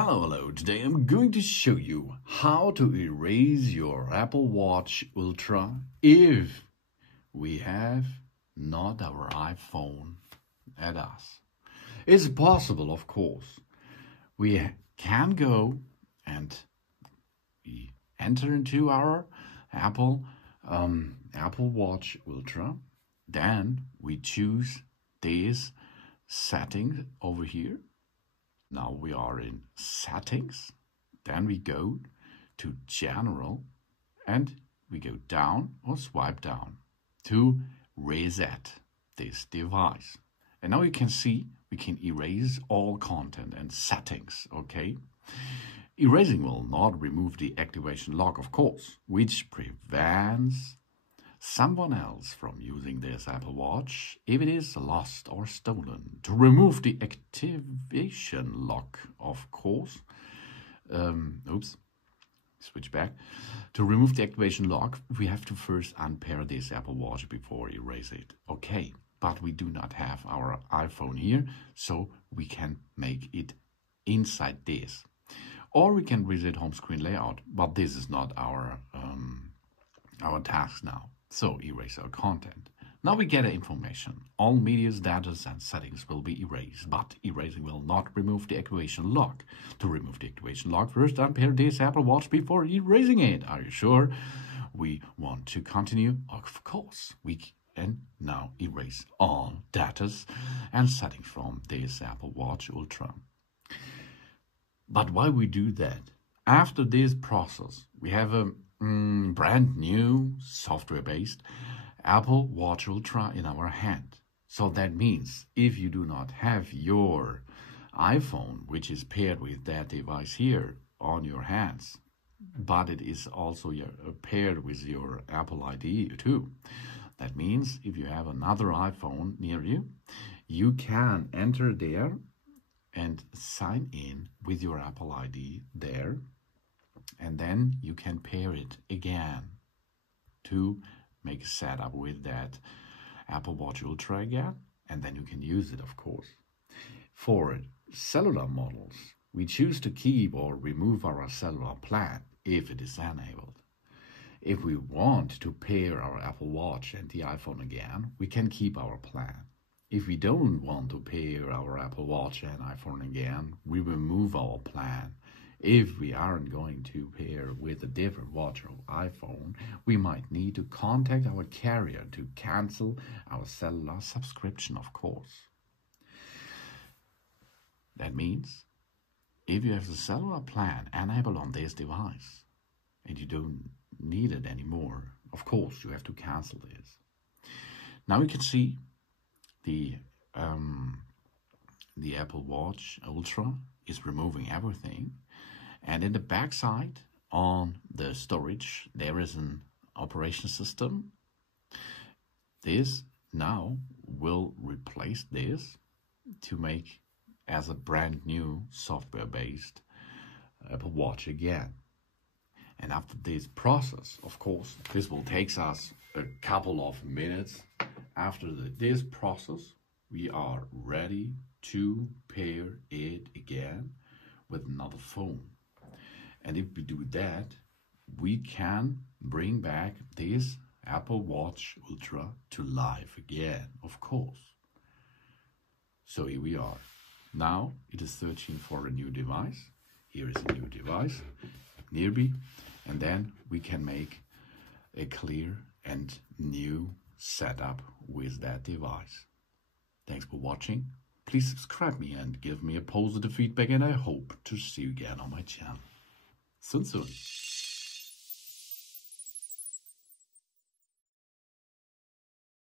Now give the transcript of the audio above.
Hello, today I'm going to show you how to erase your Apple Watch Ultra if we have not our iPhone at us. It's possible, of course. We can go and we enter into our Apple Watch Ultra. Then we choose this setting over here. Now we are in settings, then we go to general and we go down or swipe down to reset this device. And now you can see we can erase all content and settings, okay? Erasing will not remove the activation lock, of course, which prevents someone else from using this Apple Watch if it is lost or stolen. To remove the activation lock, of course, switch back. To remove the activation lock, we have to first unpair this Apple Watch before erase it. Okay, but we do not have our iPhone here, so we can make it inside this. Or we can reset home screen layout, but this is not our task now. So erase our content. Now we get information. All media data and settings will be erased, but erasing will not remove the activation lock. To remove the activation lock, first unpair this Apple Watch before erasing it. Are you sure? We want to continue? Of course. We can now erase all data and settings from this Apple Watch Ultra. But why we do that? After this process, we have a brand new software-based Apple Watch Ultra in our hand. So that means if you do not have your iPhone, which is paired with that device here on your hands, but it is also paired with your Apple ID too. That means if you have another iPhone near you, you can enter there and sign in with your Apple ID there. And then you can pair it again to make a setup with that Apple Watch Ultra again, and then you can use it, of course. For cellular models, we choose to keep or remove our cellular plan if it is enabled. If we want to pair our Apple Watch and the iPhone again, we can keep our plan. If we don't want to pair our Apple Watch and iPhone again, we remove our plan. If we aren't going to pair with a different watch or iPhone, we might need to contact our carrier to cancel our cellular subscription, of course. That means if you have the cellular plan enabled on this device and you don't need it anymore, of course you have to cancel this. Now you can see the Apple Watch Ultra is removing everything. And in the back side, on the storage, there is an operation system. This now will replace this to make as a brand new software-based Apple Watch again. And after this process, of course, this will take us a couple of minutes. After this process, we are ready to pair it again with another phone. And if we do that, we can bring back this Apple Watch Ultra to life again, of course. So here we are. Now it is searching for a new device. Here is a new device nearby, and then we can make a clear and new setup with that device. Thanks for watching. Please subscribe me and give me a positive feedback, and I hope to see you again on my channel. Soon.